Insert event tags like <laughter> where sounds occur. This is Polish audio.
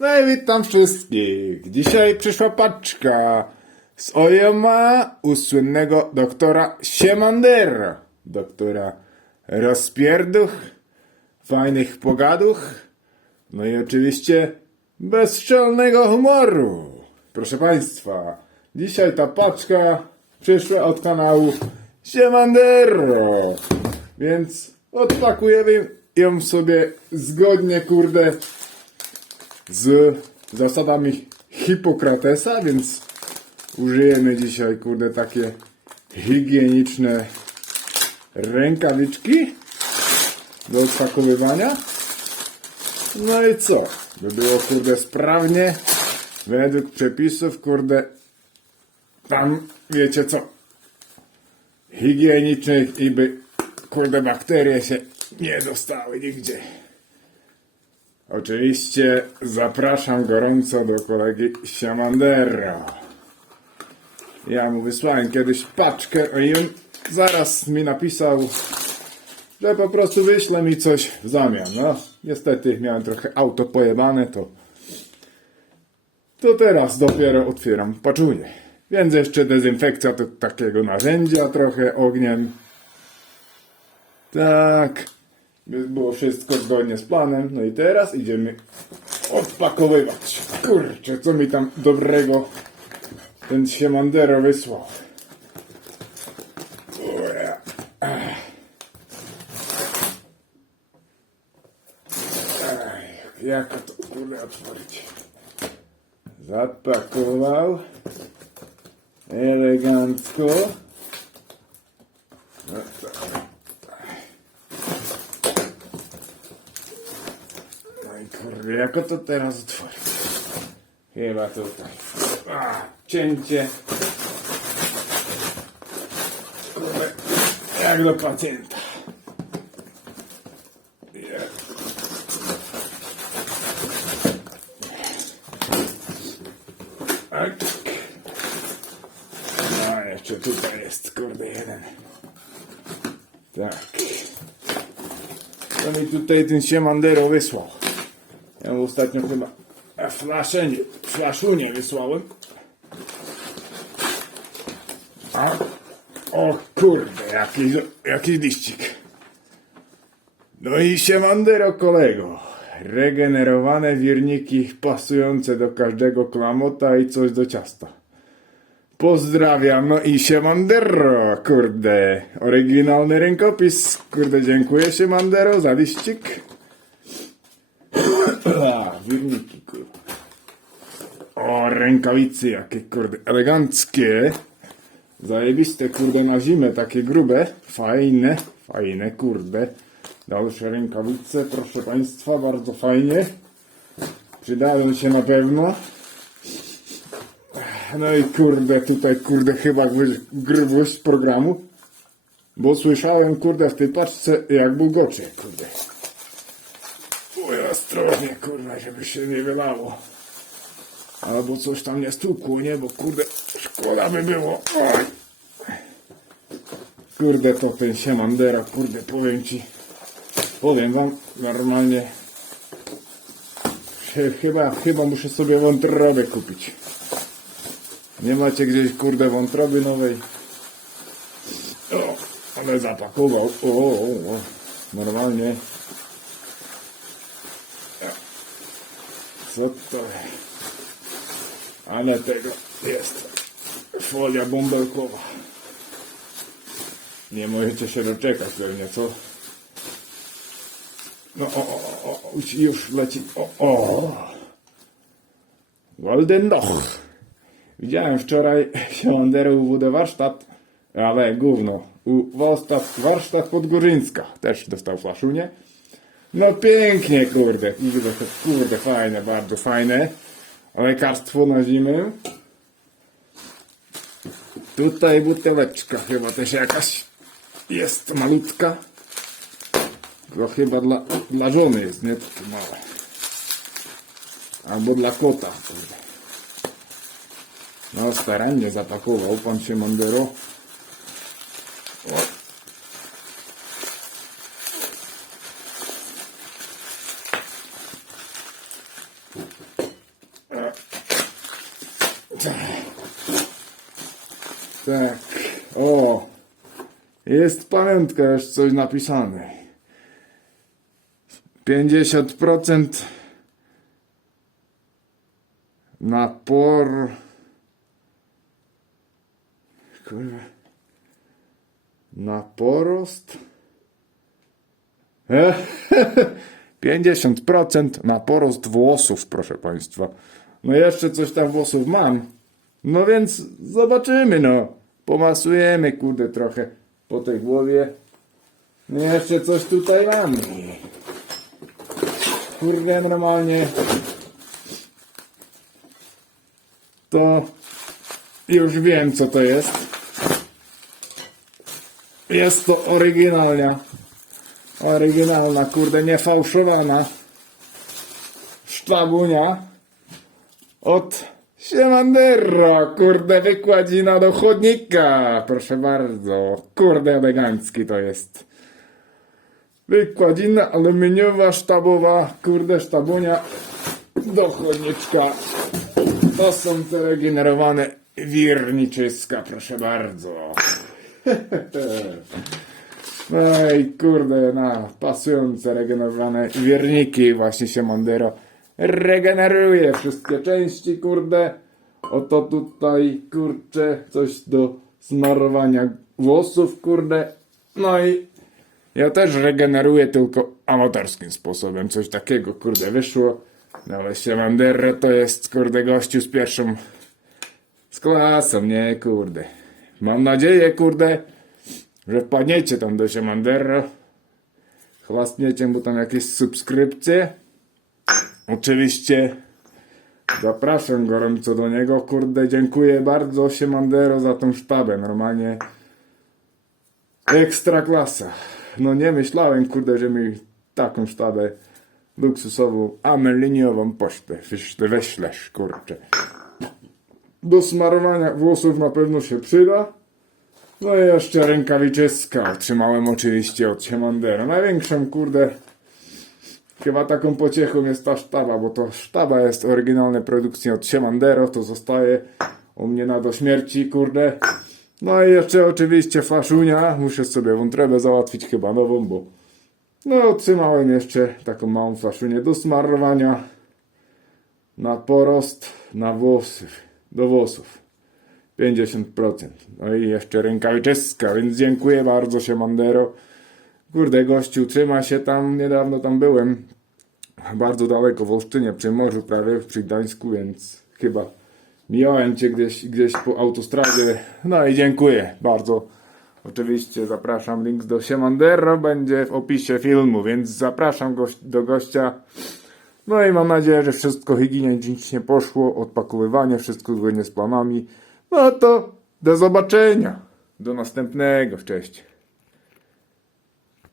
No i witam wszystkich. Dzisiaj przyszła paczka z ojema u słynnego doktora Siemandera. Doktora rozpierduch, fajnych pogaduch, no i oczywiście bezczelnego humoru. Proszę Państwa, dzisiaj ta paczka przyszła od kanału Siemandero, więc odpakujemy ją sobie zgodnie, kurde, z zasadami Hipokratesa, więc użyjemy dzisiaj, kurde, takie higieniczne rękawiczki do odpakowywania. No i co? By było, kurde, sprawnie, według przepisów, kurde, tam wiecie co, higienicznych i by, kurde, bakterie się nie dostały nigdzie. Oczywiście zapraszam gorąco do kolegi Siamandera. Ja mu wysłałem kiedyś paczkę i on zaraz mi napisał, że po prostu wyśle mi coś w zamian. No, niestety miałem trochę auto pojebane, to to teraz dopiero otwieram paczunię. Więc jeszcze dezynfekcja to takiego narzędzia trochę ogniem. Tak. By było wszystko zgodnie z planem. No i teraz idziemy odpakowywać. Kurczę, co mi tam dobrego ten Siemandero wysłał. Jak to kurde otworzyć? Zapakował. Elegancko. No tak. No i jako to teraz otworzyć? Chyba tutaj. A, cięcie. Jak do pacjenta. Je. Tak. No, jeszcze tutaj jest, kurde, jeden. Tak. To mi tutaj ten Siemandero wysłał. Ostatnio chyba flaszę, nie, flaszunię wysłałem. A, o kurde, jakiś, jakiś liścik. No i Siemandero kolego. Regenerowane wirniki pasujące do każdego klamota i coś do ciasta. Pozdrawiam, no i Siemandero, kurde. Oryginalny rękopis, kurde, dziękuję Siemandero za liścik. Wirniki, kurde. O, rękawice jakie, kurde, eleganckie. Zajebiste, kurde, na zimę, takie grube. Fajne, fajne, kurde. Dalsze rękawice, proszę Państwa, bardzo fajnie. Przydają się na pewno. No i kurde, tutaj kurde chyba grubość programu. Bo słyszałem kurde w tej paczce jak bulgocze, kurde. Oj, ostrożnie kurwa, żeby się nie wylało. Albo coś tam nie stukło, nie? Bo kurde, szkoda by było. Oj. Kurde, to ten Siemandera, kurde, powiem Ci. Powiem Wam, normalnie. Ch- Chyba, chyba muszę sobie wątrobę kupić. Nie macie gdzieś, kurde, wątroby nowej? O, ale zapakował. O, o, o. Normalnie. Co to? Ale tego jest. Folia bąbelkowa. Nie możecie się doczekać pewnie, co? No, o, o, o, już- leci. O, o. Doch. Widziałem wczoraj Siamanderę u WD Warsztat, ale gówno. U warsztat, warsztat Podgórzyńska też dostał flaszunię. No pięknie, kurde. To, kurde, fajne, bardzo fajne. Lekarstwo na zimę. Tutaj buteleczka chyba też jakaś jest malutka. To chyba dla, dla żony jest, nie? Takie małe. Albo dla kota, kurde. No, starannie zapakował pan się Mondero. Tak. O. Jest pamiątka, już coś napisane. 50% napor. Kurwa. Naporost. <laughs> E, 50% na porost włosów, proszę Państwa. No jeszcze coś tam włosów mam. No więc zobaczymy, no. Pomasujemy, kurde, trochę po tej głowie. No jeszcze coś tutaj mamy. Kurde, normalnie. To już wiem, co to jest. Jest to oryginalnia. Oryginalna, kurde, niefałszowana. Sztabunia. Od Siemandero, kurde, wykładzina do chodnika. Proszę bardzo. Kurde, elegancki to jest. Wykładzina aluminiowa, sztabowa, kurde, sztabunia do chodniczka. To są te regenerowane wirniczyska, proszę bardzo. <laughs> I kurde, na pasujące, regenerowane wierniki właśnie się Mondero regeneruje wszystkie części, kurde. Oto tutaj, kurcze, coś do smarowania włosów, kurde. No i ja też regeneruję tylko amatorskim sposobem. Coś takiego, kurde, wyszło. No ale Mandero to jest, kurde, gościu z pierwszą z klasą, nie, kurde. Mam nadzieję, kurde, że wpadniecie tam do Siemandero. Chwastniecie mu tam jakieś subskrypcje. Oczywiście zapraszam gorąco do niego. Kurde, dziękuję bardzo Siemandero za tą sztabę. Normalnie ekstra klasa. No nie myślałem, kurde, że mi taką sztabę luksusową, ameliniową pocztę wyśle- weślesz, kurczę. Do smarowania włosów na pewno się przyda. No i jeszcze rękawiczyska otrzymałem oczywiście od Siemandera. Największą, kurde, chyba taką pociechą jest ta sztaba, bo to sztaba jest oryginalnej produkcji od Siemandero, to zostaje u mnie na do śmierci, kurde. No i jeszcze oczywiście faszunia, muszę sobie wątrobę załatwić chyba nową, bo no otrzymałem jeszcze taką małą flaszunię do smarowania na porost, na włosy, do włosów. 50%. No i jeszcze rękawiczyska, więc dziękuję bardzo się Mandero. Kurde, gościu, trzyma się tam, niedawno tam byłem. Bardzo daleko w Olsztynie, przy morzu prawie, przy Gdańsku, więc chyba mijałem cię gdzieś, gdzieś po autostradzie. No i dziękuję bardzo. Oczywiście zapraszam, link do Siemandero będzie w opisie filmu, więc zapraszam goś- do gościa. No i mam nadzieję, że wszystko higienicznie poszło, odpakowywanie, wszystko zgodnie z planami. No to do zobaczenia. Do następnego, cześć.